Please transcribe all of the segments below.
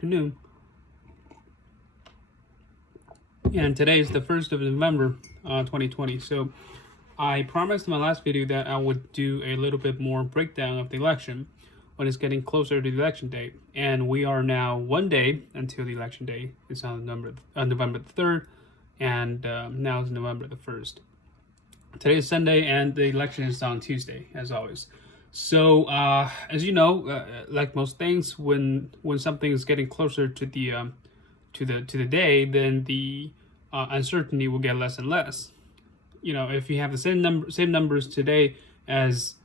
afternoon. And today is the 1st of November, 2020. So I promised in my last video that I would do a little bit more breakdown of the election when it's getting closer to the election date. And we are now one day until the election day. It's on November the 3rd, and now it's November the 1st. Today is Sunday, and the election is on Tuesday, as always. So, as you know, like most things, when something is getting closer to the day, then the uncertainty will get less and less. You know, if you have the same numbers today as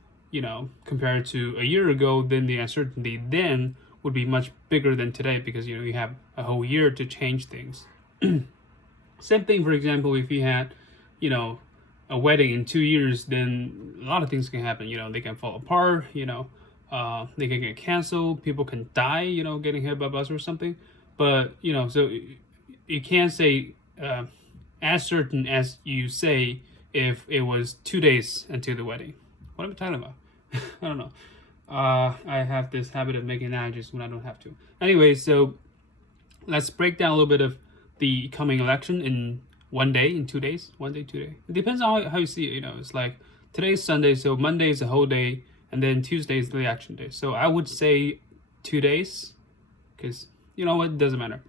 compared to a year ago, then the uncertainty then would be much bigger than today because you have a whole year to change things. Same thing, for example, if you had a wedding in 2 years, then a lot of things can happen. They can fall apart. They can get canceled. People can die. Getting hit by a bus or something. But so you can't say as certain as you say if it was 2 days until the wedding. What am I talking about? I don't know. I have this habit of making analogies when I don't have to. Anyway, so let's break down a little bit of the coming election in 1 day, in 2 days, 1 day, 2 days. It depends on how you see it. It's like today's Sunday, so Monday is a whole day, and then Tuesday is the election day. So I would say 2 days, because you know what, it doesn't matter.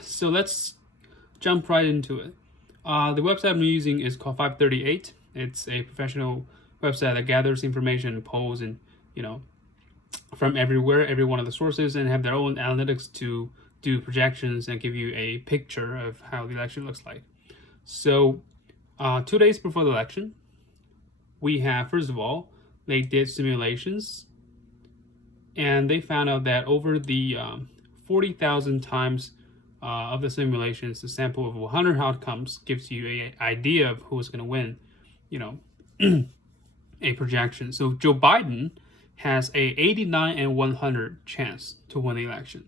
So let's jump right into it. The website I'm using is called 538. It's a professional website that gathers information, polls, and from everywhere, every one of the sources, and have their own analytics to do projections and give you a picture of how the election looks like. So 2 days before the election, we have, first of all, they did simulations, and they found out that over the 40,000 times of the simulations, the sample of 100 outcomes gives you an idea of who's going to win, a projection. So Joe Biden has a 89 and 100 chance to win the election.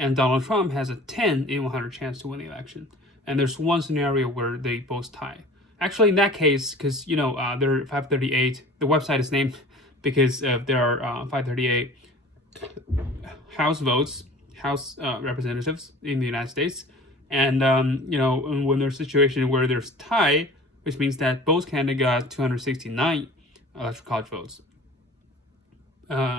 And Donald Trump has a 10 in 100 chance to win the election. And there's one scenario where they both tie. Actually, in that case, because, they're 538, the website is named because there are 538 House votes, House representatives in the United States. And, when there's a situation where there's tie, which means that both candidates got 269 electoral college votes,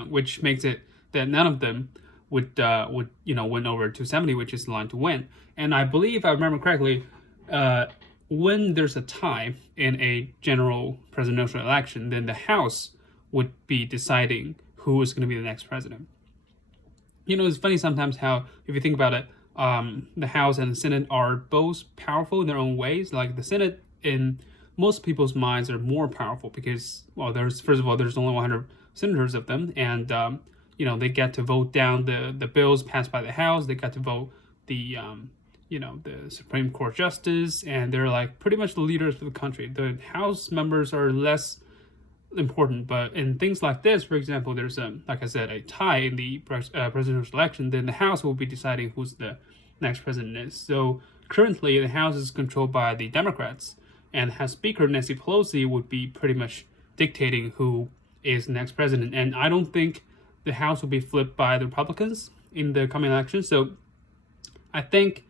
which makes it that none of them would win over 270, which is the line to win. And I believe, if I remember correctly, when there's a tie in a general presidential election, then the House would be deciding who is going to be the next president. It's funny sometimes how, if you think about it, the House and the Senate are both powerful in their own ways. Like the Senate, in most people's minds, are more powerful because, well, there's only 100 senators of them, and they get to vote down the bills passed by the House. They got to vote the Supreme Court justice, and they're like pretty much the leaders of the country. The House members are less important, but in things like this, for example, there's like I said, a tie in the presidential election, then the House will be deciding who's the next president is. So currently, the House is controlled by the Democrats, and House Speaker Nancy Pelosi would be pretty much dictating who is the next president. And I don't think the House will be flipped by the Republicans in the coming election. So I think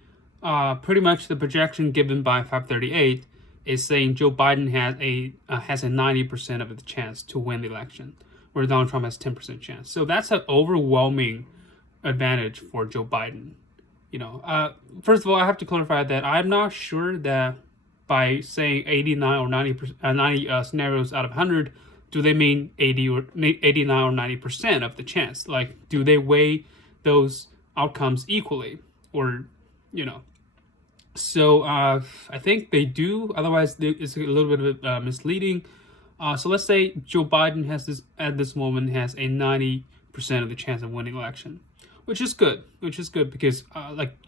pretty much the projection given by 538 is saying Joe Biden has a 90% of the chance to win the election, where Donald Trump has 10% chance. So that's an overwhelming advantage for Joe Biden. First of all, I have to clarify that I'm not sure that by saying 89 or 90 scenarios out of 100, do they mean 89 or 90% of the chance? Like, do they weigh those outcomes equally? Or, So I think they do. Otherwise, it's a little bit of misleading. So let's say Joe Biden at this moment has a 90% of the chance of winning election, which is good. Because,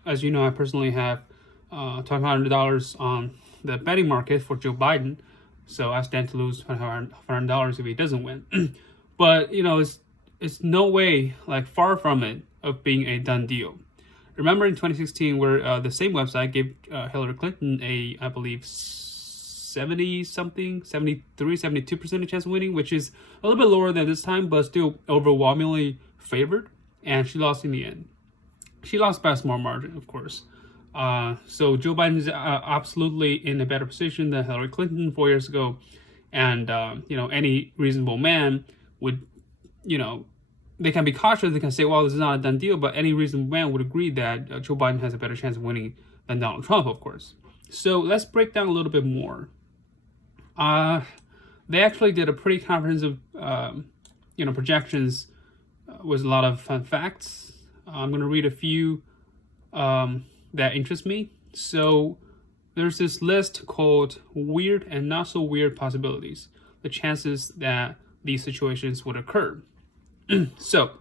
as you know, I personally have $500 on the betting market for Joe Biden. So I stand to lose $500 if he doesn't win. But, it's no way, far from it, of being a done deal. Remember in 2016 where the same website gave Hillary Clinton I believe, 70-something, 73, 72% chance of winning, which is a little bit lower than this time, but still overwhelmingly favored. and she lost in the end. She lost by a small margin, of course. So Joe Biden is absolutely in a better position than Hillary Clinton 4 years ago, and any reasonable man would, they can be cautious. They can say, well, this is not a done deal, but any reasonable man would agree that Joe Biden has a better chance of winning than Donald Trump, of course. So let's break down a little bit more. They actually did a pretty comprehensive, projections with a lot of fun facts. I'm going to read a few that interest me. So there's this list called Weird and Not So Weird Possibilities, the chances that these situations would occur. So,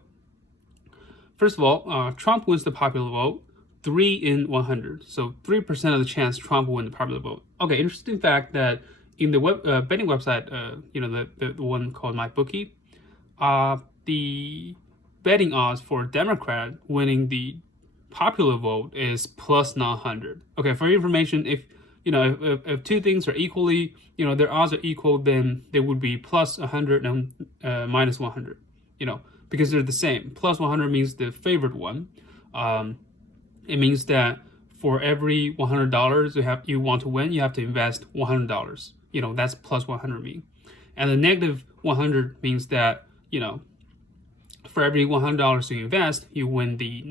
first of all, Trump wins the popular vote, 3 in 100. So 3% of the chance Trump will win the popular vote. Okay, interesting fact that in the betting website, the one called MyBookie, the betting odds for Democrat winning the popular vote is plus 900. Okay, for your information, if two things are equally, their odds are equal, then they would be plus 100 and minus 100. Because they're the same. Plus 100 means the favored one. It means that for every $100 you want to win, you have to invest $100. That's plus 100 mean. And the negative 100 means that, for every $100 you invest, you win the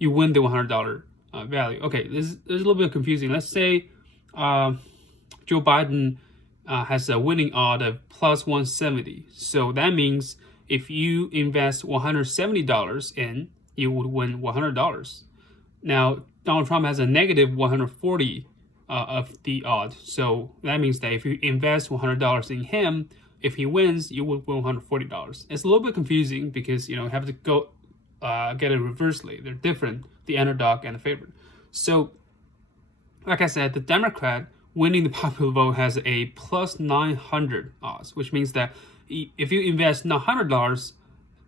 $100 value. Okay, this is a little bit confusing. Let's say Joe Biden has a winning odd of plus 170. So that means if you invest $170 in, you would win $100. Now, Donald Trump has a negative 140 of the odd. So that means that if you invest $100 in him, if he wins, you will win $140. It's a little bit confusing because, you have to go get it reversely. They're different, the underdog and the favorite. So, like I said, the Democrat winning the popular vote has a plus 900 odds, which means that if you invest $100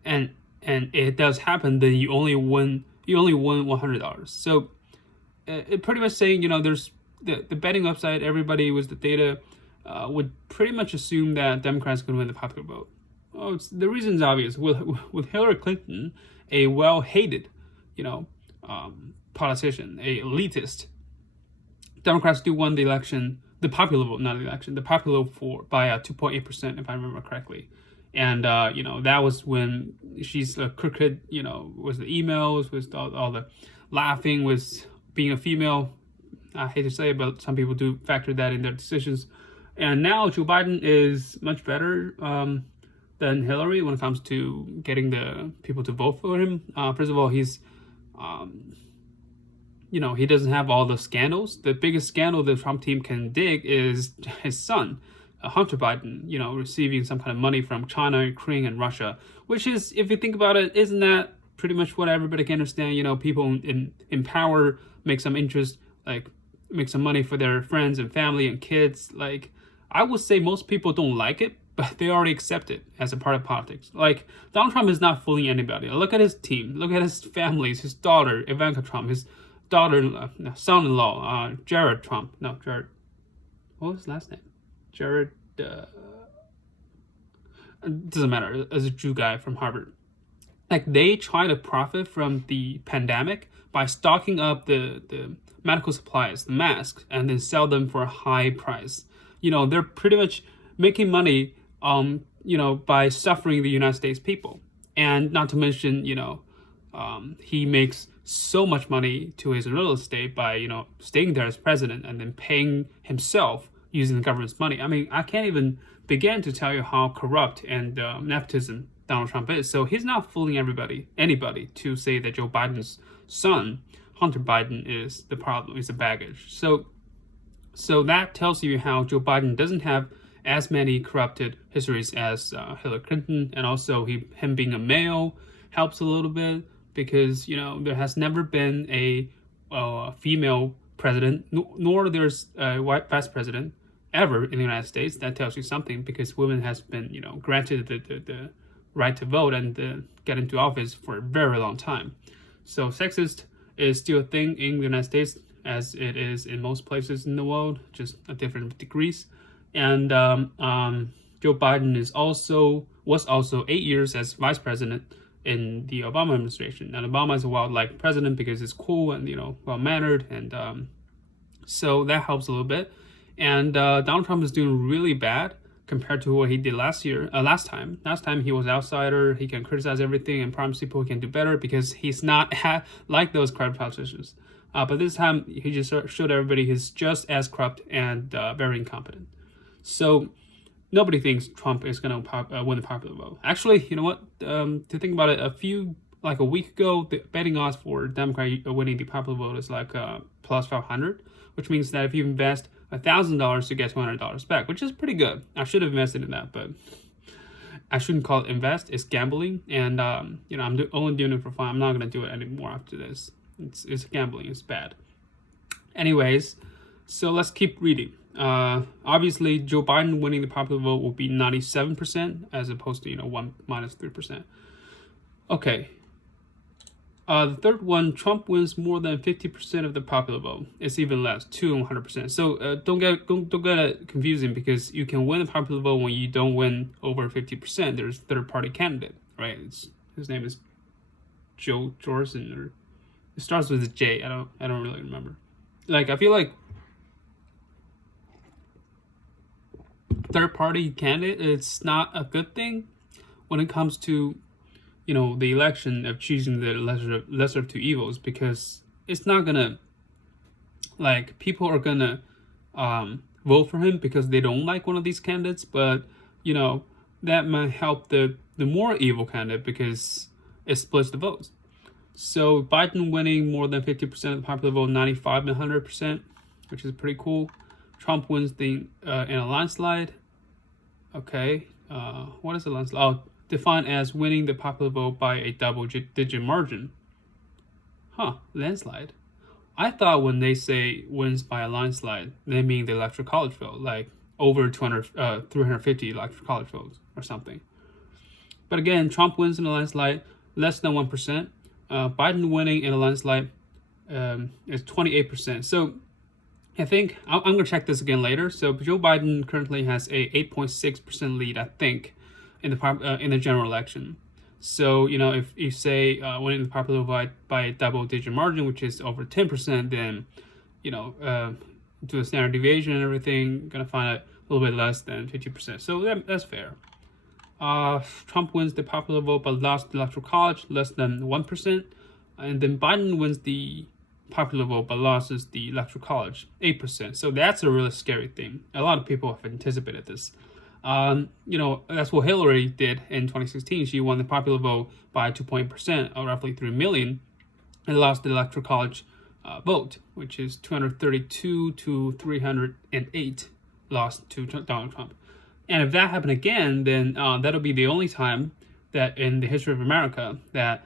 and it does happen, then you only win $100. So it pretty much saying, there's the betting website, everybody with the data would pretty much assume that Democrats are going to win the popular vote. Oh, the reason's obvious. With Hillary Clinton, a well-hated, politician, a elitist, Democrats do win the election, the popular vote, not the election, the popular vote by 2.8%, if I remember correctly. And, that was when she's crooked, with the emails, with all the laughing, with being a female. I hate to say it, but some people do factor that in their decisions. And now Joe Biden is much better than Hillary when it comes to getting the people to vote for him. First of all, he's, he doesn't have all the scandals. The biggest scandal the Trump team can dig is his son, Hunter Biden, receiving some kind of money from China, Ukraine, and Russia, which is, if you think about it, isn't that pretty much what everybody can understand? People in power make some interest, like make some money for their friends and family and kids. Like, I would say most people don't like it, but they already accept it as a part of politics. Like, Donald Trump is not fooling anybody. Look at his team. Look at his families, his daughter, Ivanka Trump, his daughter, son-in-law, Jared Trump. No, Jared. What was his last name? Jared. Doesn't matter. As a Jew guy from Harvard. Like, they try to profit from the pandemic by stocking up the medical supplies, the masks, and then sell them for a high price. They're pretty much making money, by suffering the United States people. And not to mention, he makes so much money to his real estate by, staying there as president and then paying himself using the government's money. I mean, I can't even begin to tell you how corrupt and nepotism Donald Trump is. So he's not fooling anybody to say that Joe Biden's son, Hunter Biden, is the problem, is the baggage. So that tells you how Joe Biden doesn't have as many corrupted histories as Hillary Clinton, and also him being a male helps a little bit because there has never been a female president, nor there's a white vice president ever in the United States. That tells you something because women has been granted the right to vote and get into office for a very long time. So sexist is still a thing in the United States, as it is in most places in the world, just at different degrees. And Joe Biden was also 8 years as vice president, in the Obama administration. And Obama is a well-liked president because he's cool and well-mannered, and so that helps a little bit. And Donald Trump is doing really bad compared to what he did last time. Last time he was outsider. He can criticize everything and promise people he can do better because he's not like those corrupt politicians. But this time he just showed everybody he's just as corrupt and very incompetent. So nobody thinks Trump is going to win the popular vote. Actually, you know what? To think about it, a week ago, the betting odds for Democrat winning the popular vote is like plus 500, which means that if you invest $1,000 to get $200 back, which is pretty good. I should have invested in that, but I shouldn't call it invest. It's gambling, and I'm only doing it for fun. I'm not going to do it anymore after this. It's gambling. It's bad. Anyways, so let's keep reading. Obviously, Joe Biden winning the popular vote will be 97% as opposed to 1 minus 3%. Okay. The third one, Trump wins more than 50% of the popular vote. It's even less, 2 and 100%. So don't get it confusing, because you can win the popular vote when you don't win over 50%. There's third-party candidate, right? His name is Joe Jordan, or it starts with a J. I don't really remember. Like, I feel like third-party candidate, it's not a good thing when it comes to the election of choosing the lesser of two evils, because it's not gonna, like, people are gonna vote for him because they don't like one of these candidates, but that might help the more evil candidate because it splits the votes. So Biden winning more than 50% of the popular vote, 95 and 100%, which is pretty cool. Trump wins in a landslide. Okay, what is a landslide? Oh, defined as winning the popular vote by a double-digit margin. Landslide. I thought when they say wins by a landslide, they mean the electoral college vote, like over 350 electoral college votes or something. But again, Trump wins in a landslide, less than 1%. Biden winning in a landslide is 28%. So I think I'm going to check this again later. So Joe Biden currently has a 8.6% lead, I think, in the general election. So if you say winning the popular vote by a double-digit margin, which is over 10%, then do a standard deviation and everything, gonna find a little bit less than 50%. So that's fair. Trump wins the popular vote but lost the electoral college, less than 1%, and then Biden wins the popular vote but loses the electoral college, 8%. So that's a really scary thing. A lot of people have anticipated this. That's what Hillary did in 2016. She won the popular vote by 2%, or roughly 3 million, and lost the electoral college vote, which is 232 to 308, lost to Donald Trump. And if that happened again, then that'll be the only time that in the history of America that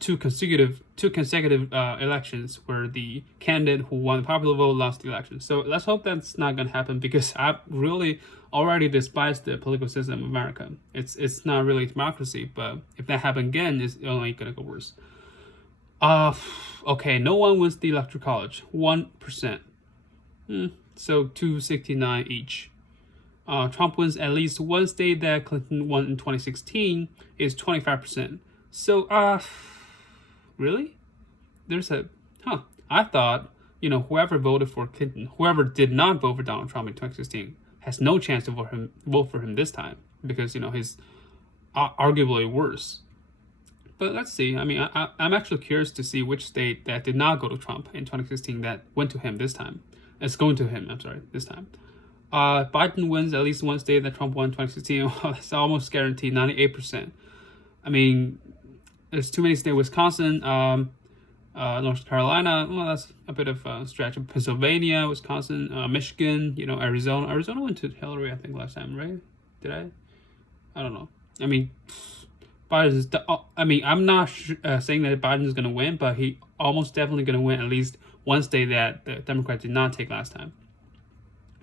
two consecutive elections where the candidate who won the popular vote lost the election. So let's hope that's not going to happen, because I really already despise the political system of America. It's not really democracy, but if that happens again, it's only going to go worse. Okay, no one wins the electoral college, 1%. So 269 each. Trump wins at least one state that Clinton won in 2016, is 25%. So, really? I thought, whoever voted for Clinton, whoever did not vote for Donald Trump in 2016, has no chance to vote for him this time, because, he's arguably worse. But let's see. I mean, I'm actually curious to see which state that did not go to Trump in 2016 that went to him this time. It's going to him, this time. Biden wins at least one state that Trump won in 2016. It's almost guaranteed, 98%. I mean, there's too many states. Wisconsin, North Carolina, well, that's a bit of a stretch. Pennsylvania, Wisconsin, Michigan, Arizona. Arizona went to Hillary, I think, last time, right? Did I? I don't know. I mean, I'm not saying that Biden is going to win, but he almost definitely going to win at least one state that the Democrats did not take last time.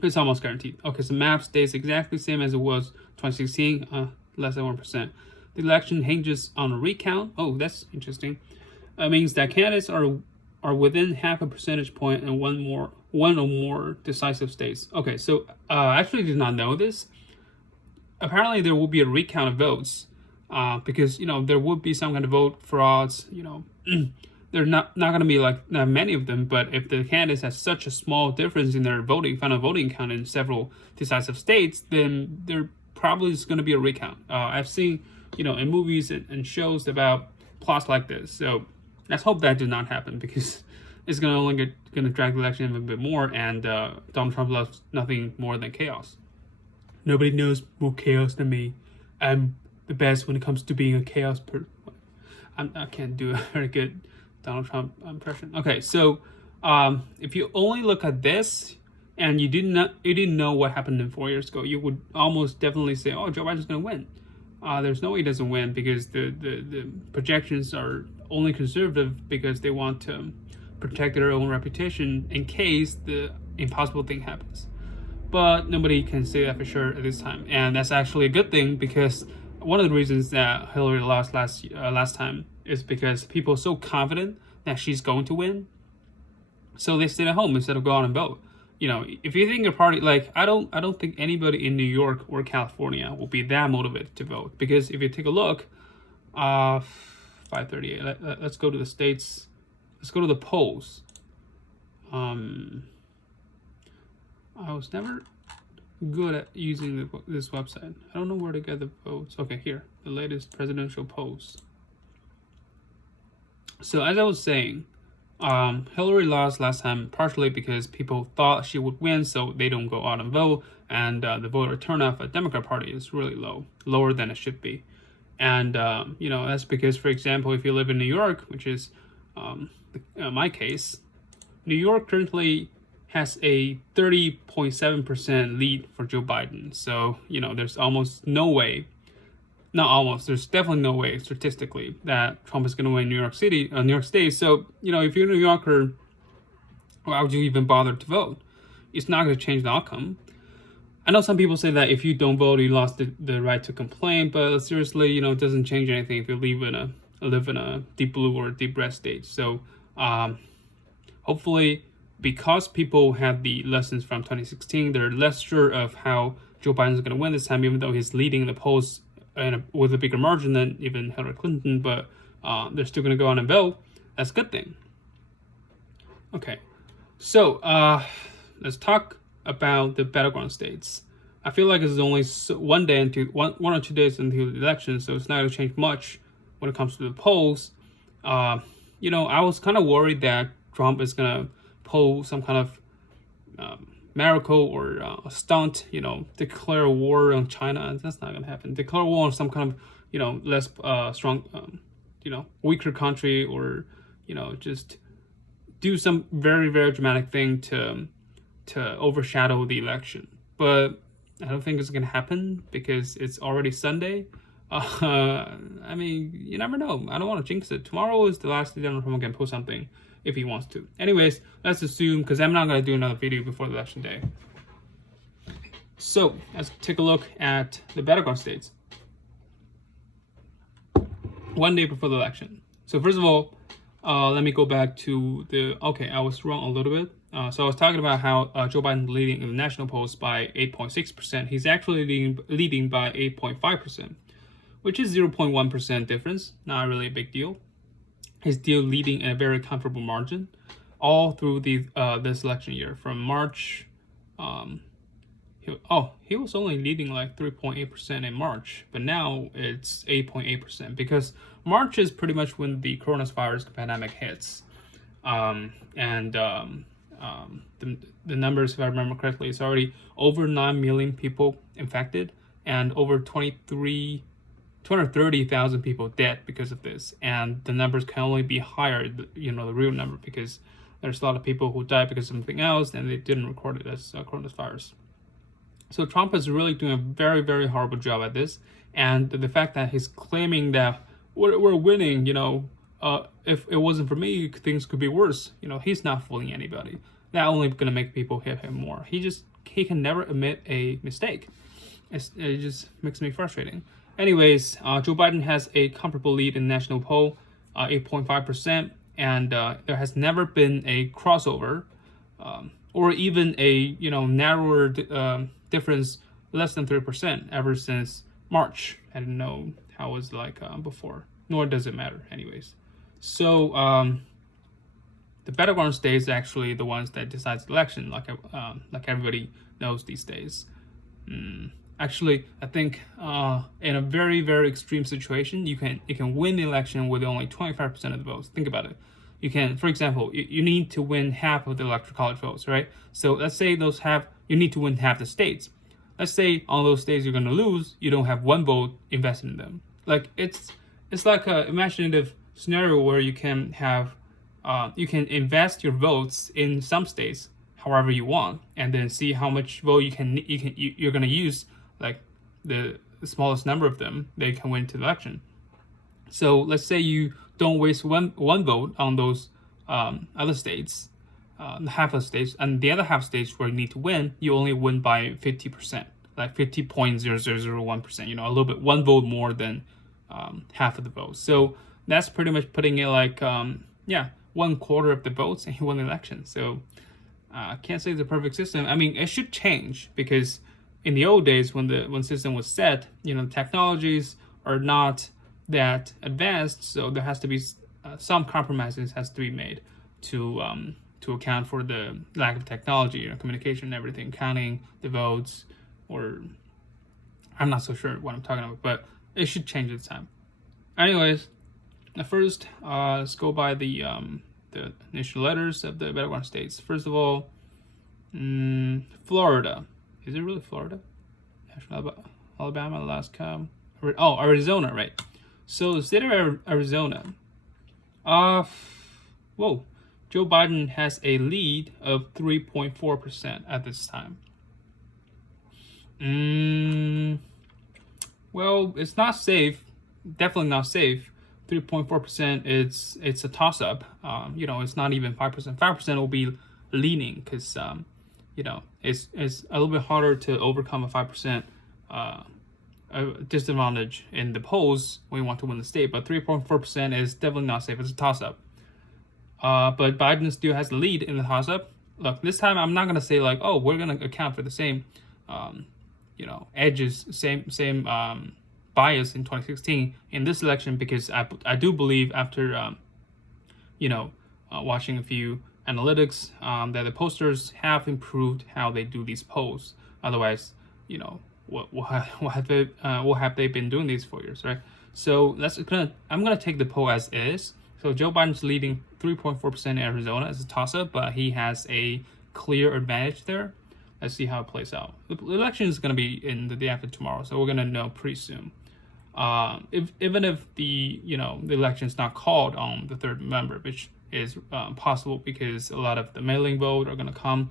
It's almost guaranteed. Okay, so map stays exactly the same as it was 2016, less than 1%. The election hinges on a recount. Oh, that's interesting. It means that candidates are within half a percentage point in one or more decisive states. Okay, so I actually did not know this. Apparently, there will be a recount of votes because there would be some kind of vote frauds. There not going to be like that many of them, but if the candidates has such a small difference in their final voting count in several decisive states, then there probably is going to be a recount. I've seen in movies and shows about plots like this, so let's hope that does not happen, because it's going to drag the election a bit more, and Donald Trump loves nothing more than chaos. Nobody knows more chaos than me. I'm the best when it comes to being a chaos person. I can't do a very good Donald Trump impression. Okay, so if you only look at this and you didn't know what happened in 4 years ago, you would almost definitely say, "Oh, Joe Biden's going to win." There's no way he doesn't win, because the projections are only conservative because they want to protect their own reputation in case the impossible thing happens. But nobody can say that for sure at this time, and that's actually a good thing, because one of the reasons that Hillary lost last time is because people are so confident that she's going to win, so they stayed at home instead of go out and vote. If you think your party, like, I don't think anybody in New York or California will be that motivated to vote, because if you take a look, 5:38. Let's go to the states. Let's go to the polls. I was never good at using this website. I don't know where to get the votes. Okay, here, the latest presidential polls. So as I was saying, Hillary lost last time partially because people thought she would win, so they don't go out and vote, and the voter turnout for the Democrat Party is really low, lower than it should be. And that's because, for example, if you live in New York, which is my case, New York currently has a 30.7% lead for Joe Biden. So there's almost no way, not almost, there's definitely no way statistically that Trump is going to win New York State. So if you're a New Yorker, why would you even bother to vote? It's not going to change the outcome. I know some people say that if you don't vote, you lost the right to complain, but seriously, it doesn't change anything if you live in a deep blue or deep red state. So hopefully, because people had the lessons from 2016, they're less sure of how Joe Biden is going to win this time, even though he's leading the polls with a bigger margin than even Hillary Clinton, but they're still going to go on and vote. That's a good thing. Okay, so let's talk about the battleground states. I feel like it's only one or 2 days until the election, so it's not going to change much when it comes to the polls. I was kind of worried that Trump is going to pull some kind of miracle or a stunt, declare war on China. That's not going to happen. Declare war on some kind of, less strong, weaker country, or, just do some very, very dramatic thing to overshadow the election. But I don't think it's going to happen because it's already Sunday. I mean, you never know. I don't want to jinx it. Tomorrow is the last day Donald Trump can post something if he wants to. Anyways, let's assume, because I'm not going to do another video before the election day. So let's take a look at the battleground states 1 day before the election. So first of all, let me go back to I was wrong a little bit. So I was talking about how Joe Biden leading in the national polls by 8.6%. He's actually leading by 8.5%, which is 0.1% difference. Not really a big deal. He's still leading in a very comfortable margin all through this election year. From March, he was only leading like 3.8% in March, but now it's 8.8% because March is pretty much when the coronavirus pandemic hits. The numbers, if I remember correctly, is already over 9 million people infected and over 230,000 people dead because of this. And the numbers can only be higher, the real number, because there's a lot of people who died because of something else and they didn't record it as coronavirus. So Trump is really doing a very, very horrible job at this. And the fact that he's claiming that we're winning, if it wasn't for me, things could be worse. He's not fooling anybody. That only going to make people hate him more. He can never admit a mistake. It just makes me frustrating. Anyways, Joe Biden has a comparable lead in the national poll, 8.5%, and there has never been a crossover or even a narrower difference less than 3% ever since March. I don't know how it was like before. Nor does it matter, anyways. So the battleground states are actually the ones that decides the election, like everybody knows these days. Actually, I think in a very, very extreme situation, you can win the election with only 25% of the votes. Think about it. You can, for example, you need to win half of the electoral college votes, right? So let's say you need to win half the states. Let's say on those states you're going to lose, you don't have one vote invested in them. Like it's like a imaginative scenario where you can invest your votes in some states however you want, and then see how much vote you're going to use, like the smallest number of them they can win to the election. So let's say you don't waste one vote on those other states, half of states, and the other half states where you need to win, you only win by 50%, like 50.0001%. A little bit, one vote more than half of the votes. So that's pretty much putting it like 1/4 of the votes and you won the election. So I can't say it's a perfect system. I mean, it should change because in the old days when the system was set, technologies are not that advanced, so there has to be some compromises has to be made to account for the lack of technology, communication and everything, counting the votes, or I'm not so sure what I'm talking about, but it should change this time. Anyways, first, let's go by the initial letters of the battleground states. First of all, Florida. Is it really Florida? Alabama, Alaska. Arizona, right? So the state of Arizona. Whoa. Joe Biden has a lead of 3.4% at this time. Well, it's not safe. Definitely not safe. 3.4%. It's a toss-up. It's not even 5%. 5% will be leaning because it's a little bit harder to overcome a 5% disadvantage in the polls when you want to win the state. But 3.4% is definitely not safe. It's a toss-up. But Biden still has the lead in the toss-up. Look, this time I'm not gonna say like, oh, we're gonna account for the same, edges, same bias in 2016 in this election, because I do believe after watching a few analytics that the pollsters have improved how they do these polls. Otherwise, what have they been doing these 4 years, right? So I'm gonna take the poll as is. So Joe Biden's leading 3.4% in Arizona as a toss-up, but he has a clear advantage there. Let's see how it plays out. The election is going to be in the day after tomorrow, so we're going to know pretty soon. Even if the election is not called on the 3rd of November, which is possible because a lot of the mailing vote are going to come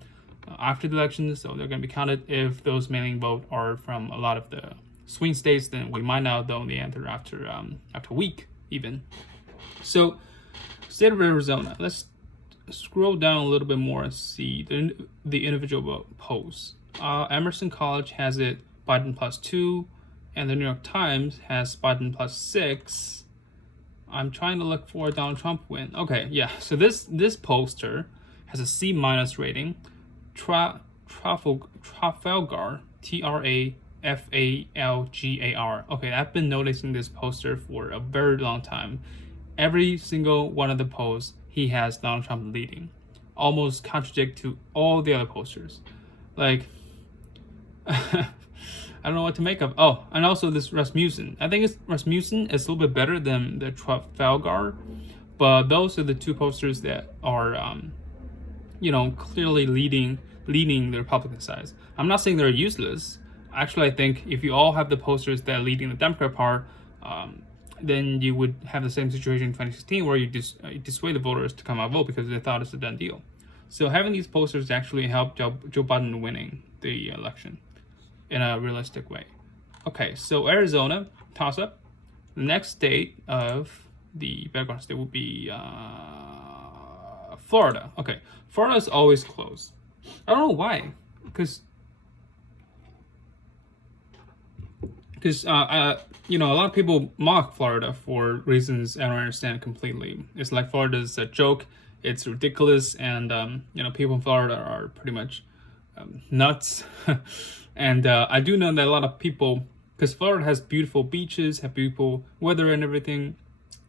after the election, so they're going to be counted. If those mailing vote are from a lot of the swing states, then we might not know the answer after a week even. So, state of Arizona. Let's scroll down a little bit more and see the individual polls. Emerson College has it Biden +2, and the New York Times has Biden +6. I'm trying to look for a Donald Trump win. Okay, yeah. So this poster has a C- rating. Trafalgar, TRAFALGAR. Okay, I've been noticing this poster for a very long time. Every single one of the polls, he has Donald Trump leading. Almost contradict to all the other posters. Like, I don't know what to make of. Oh, and also this Rasmussen. I think Rasmussen is a little bit better than the Trafalgar, but those are the two posters that are, clearly leaning the Republican side. I'm not saying they're useless. Actually, I think if you all have the posters that are leading the Democrat part, then you would have the same situation in 2016 where you dissuade the voters to come out and vote because they thought it's a done deal. So having these posters actually helped Joe Biden winning the election in a realistic way. Okay, so Arizona, toss-up. The next state of the background state would be Florida. Okay, Florida is always close. I don't know why, because a lot of people mock Florida for reasons I don't understand completely. It's like Florida is a joke, it's ridiculous, and people in Florida are pretty much nuts. And I do know that a lot of people because Florida has beautiful beaches, have beautiful weather and everything.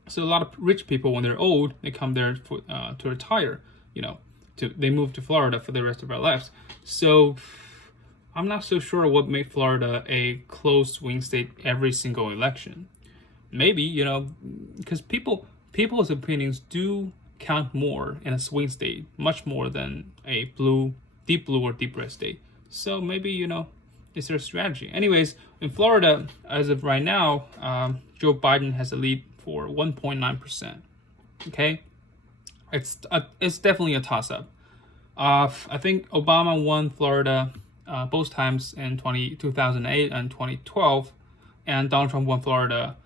So a lot of rich people, when they're old, they come there to retire. They move to Florida for the rest of their lives. So I'm not so sure what made Florida a close swing state every single election. Maybe because people's opinions do count more in a swing state, much more than a deep blue or deep red state. So maybe it's their strategy. Anyways, in Florida, as of right now, Joe Biden has a lead for 1.9%. Okay, it's definitely a toss-up. I think Obama won Florida both times in 2008 and 2012, and Donald Trump won Florida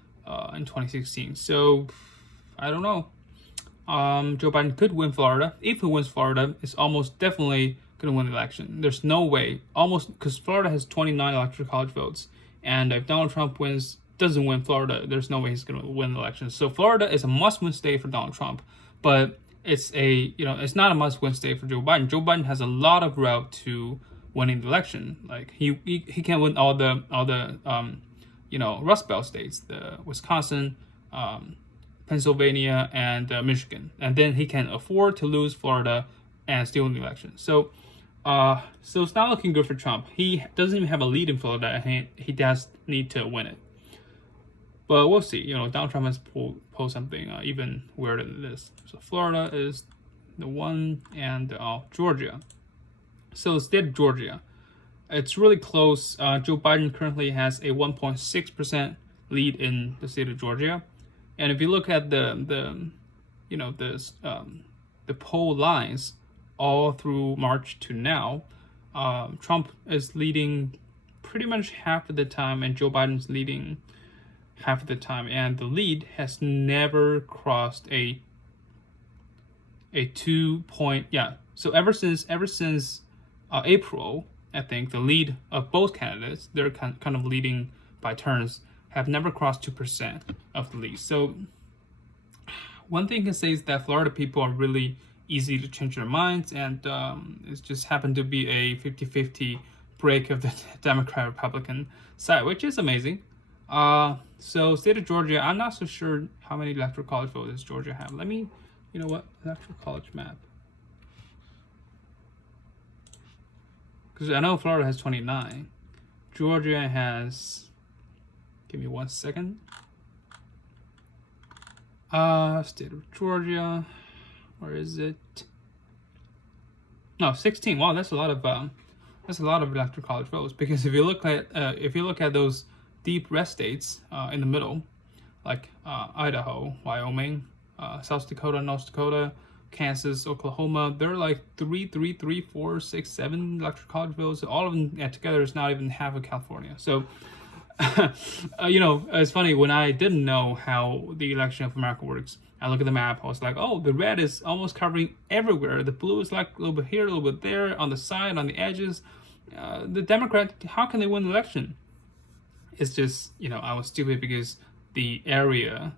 in 2016. So I don't know. Joe Biden could win Florida. If he wins Florida, it's almost definitely going to win the election. There's no way, almost, because Florida has 29 electoral college votes, and if Donald Trump doesn't win Florida, there's no way he's going to win the election. So Florida is a must-win state for Donald Trump, but it's it's not a must-win state for Joe Biden. Joe Biden has a lot of route to winning the election. Like he can win all the Rust Belt states, the Wisconsin, Pennsylvania, and Michigan, and then he can afford to lose Florida and still win the election. So it's not looking good for Trump. He doesn't even have a lead in Florida, and he does need to win it. But we'll see. Donald Trump has pulled something even weirder than this. So Florida is the one, and Georgia. So the state of Georgia, it's really close. Joe Biden currently has a 1.6% lead in the state of Georgia, and if you look at the poll lines all through March to now, Trump is leading pretty much half of the time, and Joe Biden's leading half of the time, and the lead has never crossed a 2-point. So ever since April, I think the lead of both candidates, they're kind of leading by turns, have never crossed 2% of the lead. So one thing I can say is that Florida people are really easy to change their minds, and it's just happened to be a 50-50 break of the Democrat-Republican side, which is amazing. So state of Georgia, I'm not so sure how many electoral college votes does Georgia have. Let me, electoral college map. Because I know Florida has 29. Georgia has, give me 1 second. State of Georgia, where is it? No, 16. Wow, that's a lot of electoral college votes. Because if you look at those deep red states in the middle, like Idaho, Wyoming, South Dakota, North Dakota, Kansas, Oklahoma, they're like 3, 4, 6, 7 electoral college votes. All of them together is not even half of California. So, it's funny, when I didn't know how the election of America works, I look at the map, I was like, oh, the red is almost covering everywhere. The blue is like a little bit here, a little bit there, on the side, on the edges. The Democrat, how can they win the election? It's just, I was stupid because the area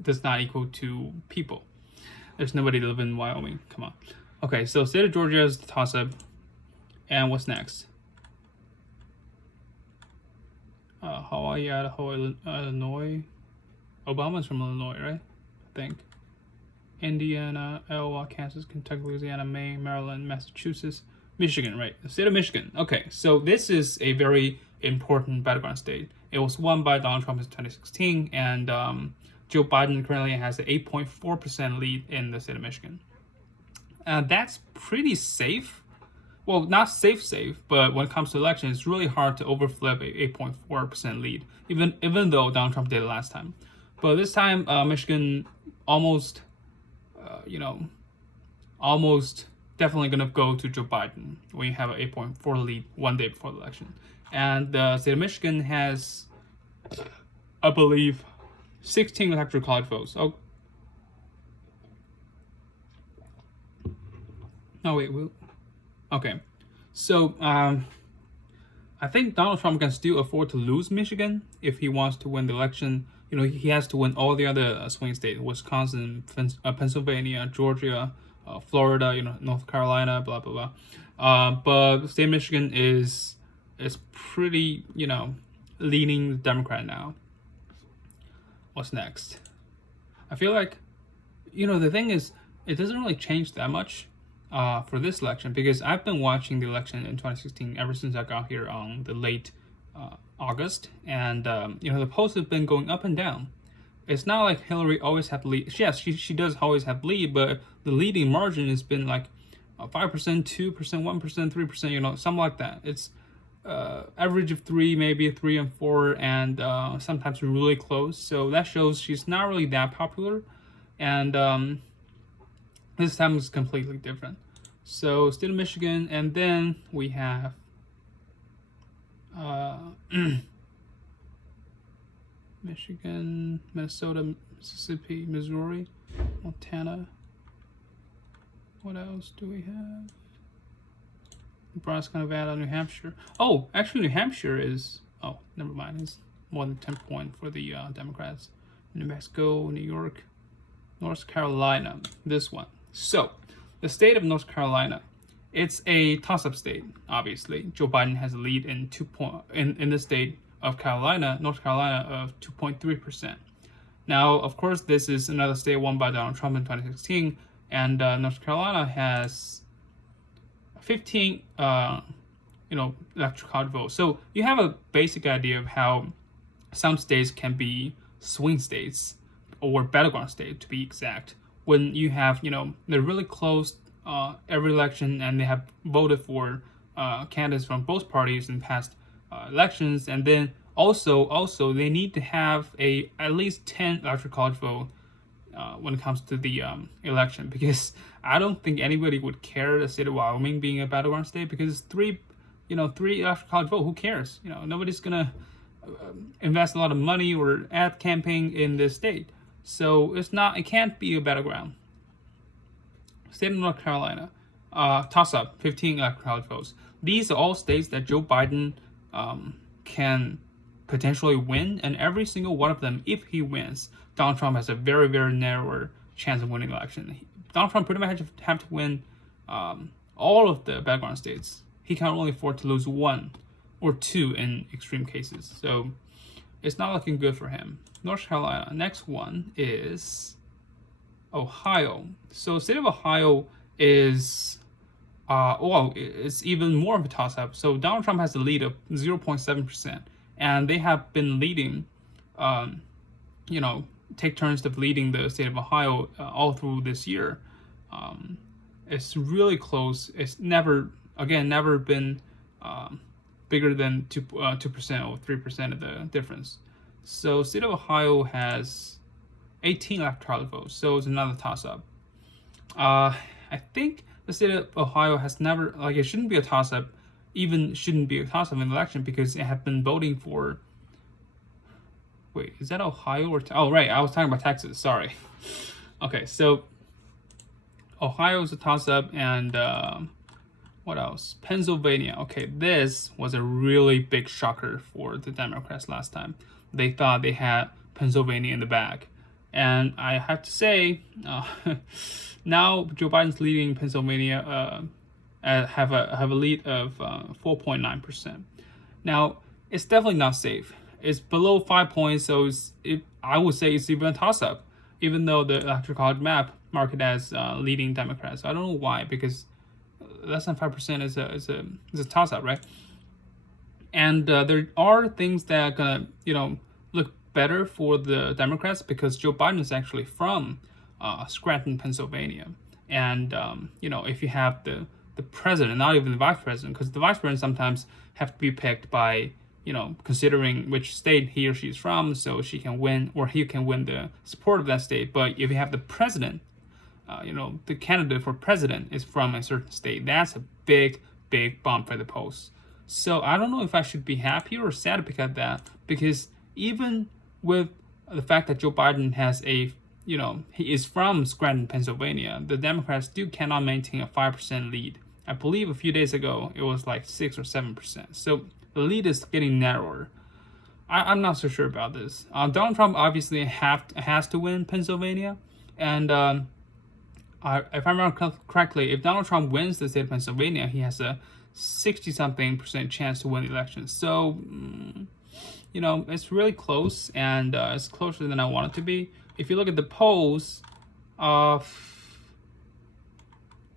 does not equal to people. There's nobody to live in Wyoming. Come on. Okay, so state of Georgia is the toss-up. And what's next? Hawaii, Idaho, Illinois. Obama's from Illinois, right? I think. Indiana, Iowa, Kansas, Kentucky, Louisiana, Maine, Maryland, Massachusetts, Michigan, right? The state of Michigan. Okay, so this is a very important battleground state. It was won by Donald Trump in 2016, and Joe Biden currently has an 8.4% lead in the state of Michigan. That's pretty safe. Well, not safe, but when it comes to elections, it's really hard to overflip a 8.4% lead, even though Donald Trump did it last time. But this time, Michigan almost definitely going to go to Joe Biden when you have an 8.4 lead 1 day before the election. And the state of Michigan has, I believe, 16 electoral college votes. Oh, no, wait. Okay. So, I think Donald Trump can still afford to lose Michigan if he wants to win the election. He has to win all the other swing states: Wisconsin, Pennsylvania, Georgia, Florida, North Carolina, blah blah blah. But the state of Michigan is pretty, leaning the Democrat now. What's next? I feel like, the thing is, it doesn't really change that much for this election, because I've been watching the election in 2016 ever since I got here on the late August, and the polls have been going up and down. It's not like Hillary always had the lead. Yes, she does always have the lead, but the leading margin has been like 5%, 2%, 1%, 3%, something like that. It's average of 3, maybe 3 and 4, and sometimes really close. So that shows she's not really that popular, and this time is completely different. So state of Michigan, and then we have Michigan, Minnesota, Mississippi, Missouri, Montana. What else do we have? Nebraska, Nevada, New Hampshire. Oh, actually, New Hampshire is. Oh, never mind. It's more than 10 points for the Democrats. New Mexico, New York, North Carolina. This one. So, the state of North Carolina. It's a toss-up state. Obviously, Joe Biden has a lead in in the state of North Carolina, of 2.3%. Now, of course, this is another state won by Donald Trump in 2016, and North Carolina has 15, electoral college votes. So you have a basic idea of how some states can be swing states or battleground state, to be exact. When you have, they're really close every election, and they have voted for candidates from both parties in past elections, and then also they need to have at least 10 electoral college vote when it comes to the election, because I don't think anybody would care the state of Wyoming being a battleground state, because it's three electoral college vote. Who cares? Nobody's gonna invest a lot of money or ad campaign in this state, so it can't be a battleground. State of North Carolina, toss up, 15 electoral college votes. These are all states that Joe Biden can potentially win, and every single one of them, if he wins, Donald Trump has a very, very narrower chance of winning the election. Donald Trump pretty much have to win all of the battleground states. He can only afford to lose 1 or 2 in extreme cases. So it's not looking good for him. North Carolina. Next one is Ohio. So the state of Ohio is it's even more of a toss-up. So Donald Trump has the lead of 0.7%, and they have been leading, take turns of leading the state of Ohio all through this year. It's really close. It's never been bigger than 2% or 3% of the difference. So state of Ohio has 18 electoral votes, so it's another toss-up. I think the state of Ohio has never, it shouldn't be a toss-up, shouldn't be a toss-up in the election, because it have been voting for. Wait, is that Ohio or? Oh, right, I was talking about Texas. Sorry. Okay, so Ohio is a toss-up, and what else? Pennsylvania. Okay, this was a really big shocker for the Democrats last time. They thought they had Pennsylvania in the bag, and I have to say, now Joe Biden's leading Pennsylvania. Have a lead of 4.9%. Now, it's definitely not safe. It's below 5 points, so I would say it's even a toss-up, even though the electoral college map marked it as leading Democrats. I don't know why, because less than 5% is a toss-up, right? And there are things that are gonna look better for the Democrats, because Joe Biden is actually from Scranton, Pennsylvania, and if you have the president, not even the vice president, because the vice president sometimes have to be picked by, considering which state he or she is from, so she can win, or he can win the support of that state. But if you have the president, the candidate for president is from a certain state, that's a big bump for the polls. So I don't know if I should be happy or sad because of that, because even with the fact that Joe Biden has he is from Scranton, Pennsylvania, the Democrats still cannot maintain a 5% lead. I believe a few days ago it was like 6 or 7%. So the lead is getting narrower. I'm not so sure about this. Donald Trump obviously has to win Pennsylvania, and if I remember correctly, if Donald Trump wins the state of Pennsylvania, he has a 60-something% chance to win the election. So it's really close, and it's closer than I want it to be. If you look at the polls,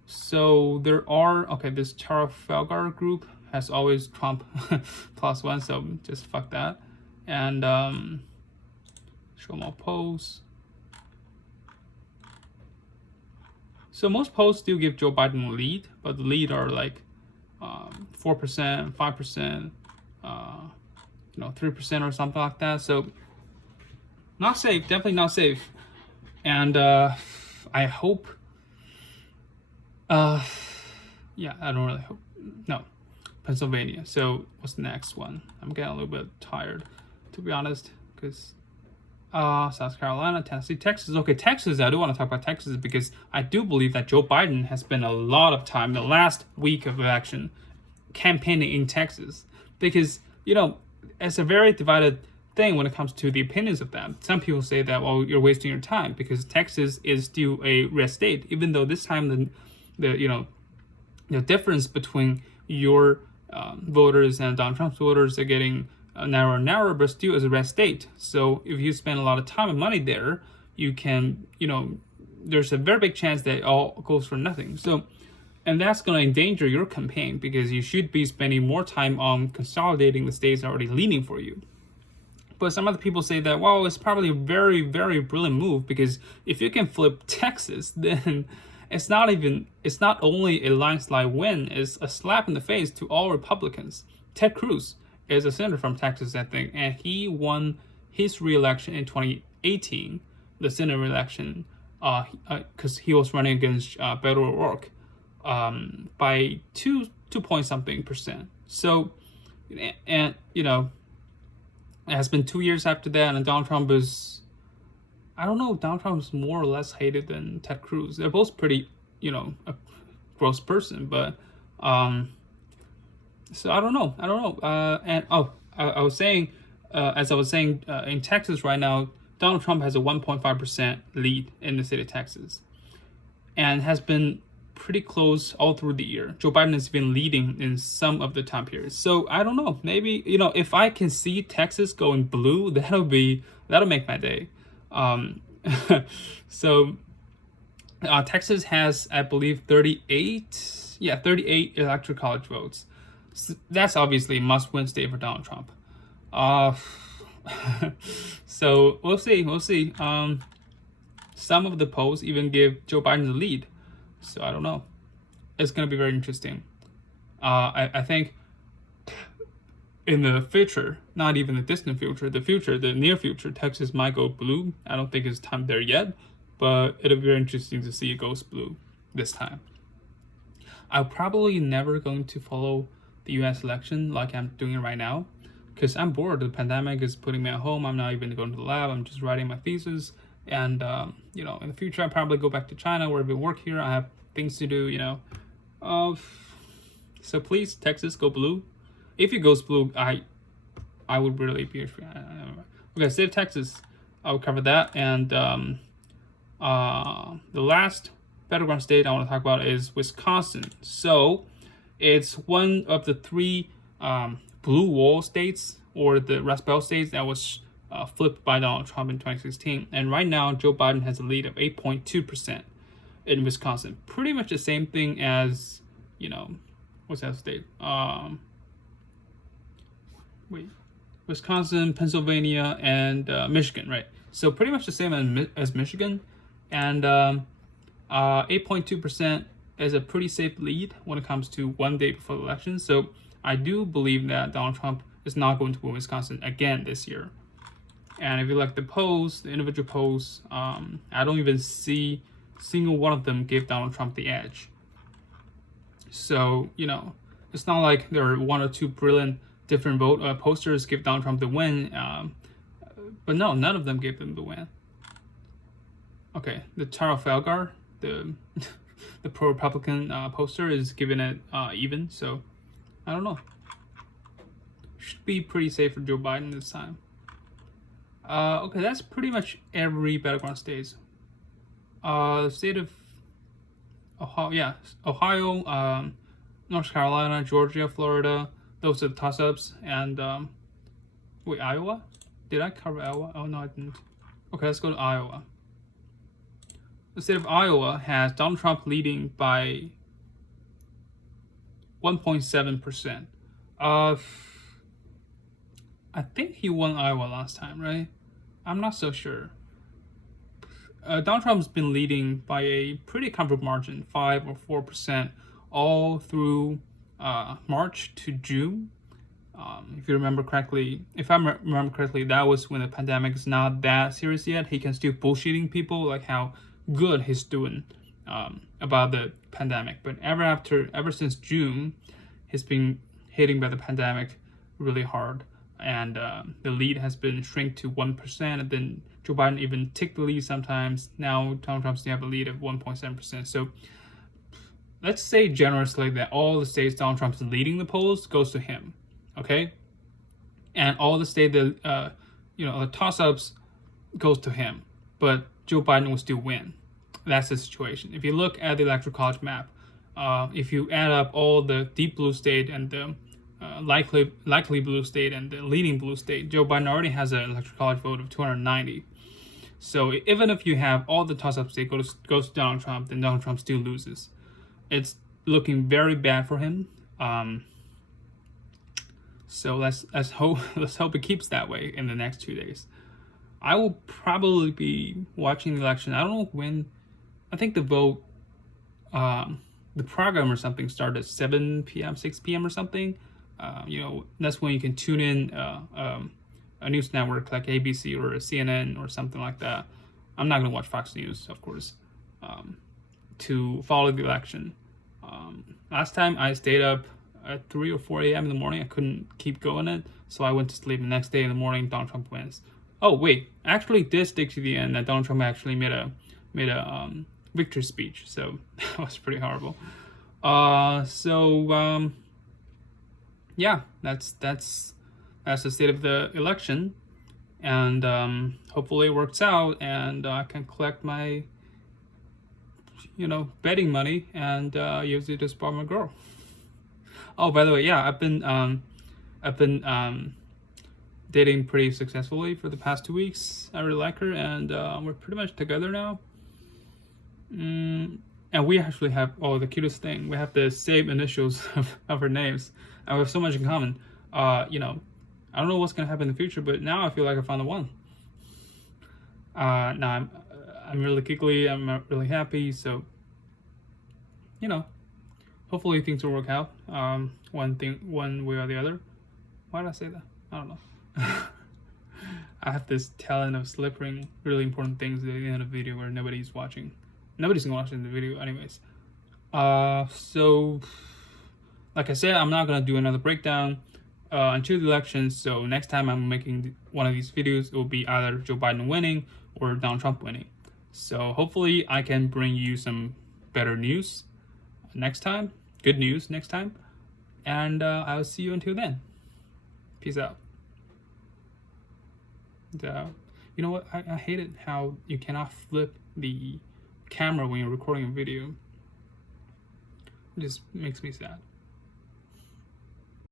so there are, okay, this Trafalgar group has always Trump +1, so just fuck that. And show more polls. So most polls do give Joe Biden a lead, but the lead are like 4%, 5%, 3% or something like that. So not safe, definitely not safe. And I hope, I don't really hope. No, Pennsylvania. So what's the next one? I'm getting a little bit tired, to be honest, because South Carolina, Tennessee, Texas. Okay, Texas, I do want to talk about Texas because I do believe that Joe Biden has spent a lot of time the last week of election campaigning in Texas because, it's a very divided thing when it comes to the opinions of that. Some people say that, well, you're wasting your time because Texas is still a red state, even though this time the difference between your voters and Donald Trump's voters are getting narrower and narrower, but still is a red state. So if you spend a lot of time and money there, you can, there's a very big chance that it all goes for nothing. So, and that's going to endanger your campaign because you should be spending more time on consolidating the states already leaning for you. But some other people say that, well, it's probably a very, very brilliant move because if you can flip Texas, then it's not only a landslide win, it's a slap in the face to all Republicans. Ted Cruz is a senator from Texas, I think, and he won his re-election in 2018, the Senate re-election, because he was running against Beto O'Rourke by 2 point something %. So, and it has been 2 years after that, and Donald Trump is, I don't know, Donald Trump is more or less hated than Ted Cruz. They're both pretty, a gross person, but so I don't know. I was saying, in Texas right now, Donald Trump has a 1.5% lead in the state of Texas, and has been pretty close all through the year. Joe Biden has been leading in some of the time periods. So I don't know. Maybe if I can see Texas going blue, that'll make my day. So Texas has, I believe, 38 electoral college votes. That's obviously a must-win state for Donald Trump. So we'll see. Some of the polls even give Joe Biden the lead. So I don't know. It's going to be very interesting. I think in the future, not even the distant future, the near future, Texas might go blue. I don't think it's time there yet, but it'll be very interesting to see it goes blue this time. I'm probably never going to follow the U.S. election like I'm doing it right now because I'm bored. The pandemic is putting me at home. I'm not even going to the lab. I'm just writing my thesis. And, in the future, I'll probably go back to China where I've been work here. I have things to do, So please, Texas, go blue. If it goes blue, I would really be... Okay, state of Texas, I'll cover that. And the last battleground state I want to talk about is Wisconsin. So it's one of the 3 blue wall states, or the Rust Belt states, that was flipped by Donald Trump in 2016. And right now, Joe Biden has a lead of 8.2% in Wisconsin. Pretty much the same thing as, what's that state? Wisconsin, Pennsylvania, and Michigan, right? So pretty much the same as Michigan. And 8.2% is a pretty safe lead when it comes to one day before the election. So I do believe that Donald Trump is not going to win Wisconsin again this year. And if you look at the polls, the individual polls, I don't even see single one of them give Donald Trump the edge. So, it's not like there are 1 or 2 brilliant different posters give Donald Trump the win. But no, none of them gave them the win. Okay, the Trafalgar, the pro-Republican poster is giving it even. So, I don't know. Should be pretty safe for Joe Biden this time. Okay, that's pretty much every battleground state. State of Ohio, North Carolina, Georgia, Florida. Those are the toss-ups, and Wait, Iowa? Did I cover Iowa? Oh no, I didn't. Okay, let's go to Iowa. The state of Iowa has Donald Trump leading by 1.7%. I think he won Iowa last time, right? I'm not so sure. Donald Trump's been leading by a pretty comfortable margin, 5 or 4%, all through March to June. If you remember correctly, if I remember correctly, that was when the pandemic is not that serious yet. He can still bullshitting people like how good he's doing about the pandemic. But ever since June, he's been hitting by the pandemic really hard, and the lead has been shrink to 1%, and then Joe Biden even took the lead sometimes. Now Donald Trump still have a lead of 1.7%. So let's say generously that all the states Donald Trump's leading the polls goes to him, okay? And all the states that the toss-ups goes to him, but Joe Biden will still win. That's the situation. If you look at the electoral college map, if you add up all the deep blue state and the likely blue state and the leading blue state, Joe Biden already has an electoral college vote of 290. So even if you have all the toss-up state goes to Donald Trump, then Donald Trump still loses. It's looking very bad for him. So let's hope it keeps that way in the next 2 days. I will probably be watching the election. I don't know when. I think the vote, the program or something started at 7 p.m., 6 p.m. or something. That's when you can tune in a news network like ABC or CNN or something like that. I'm not going to watch Fox News, of course, to follow the election. Last time I stayed up at 3 or 4 a.m. in the morning. I couldn't keep going it, so I went to sleep. The next day in the morning, Donald Trump wins. Oh wait, actually did stick to the end that Donald Trump actually made a victory speech. So that was pretty horrible. Yeah, that's the state of the election, and hopefully it works out, and I can collect my betting money and use it to spoil my girl. Oh, by the way, yeah, I've been dating pretty successfully for the past 2 weeks. I really like her, and we're pretty much together now. And we actually have the cutest thing. We have the same initials of our names, and we have so much in common. I don't know what's gonna happen in the future, but now I feel like I found the one. Now I'm really giggly. I'm really happy. So, hopefully things will work out. One way or the other. Why did I say that? I don't know. I have this talent of slipping really important things at the end of the video where nobody's watching. Nobody's watching the video anyways. So like I said, I'm not gonna do another breakdown until the election. So next time I'm making one of these videos, it will be either Joe Biden winning or Donald Trump winning. So hopefully I can bring you some better news next time. Good news next time. And I'll see you until then. Peace out. You know what? I hate it how you cannot flip the camera when you're recording a video. It just makes me sad.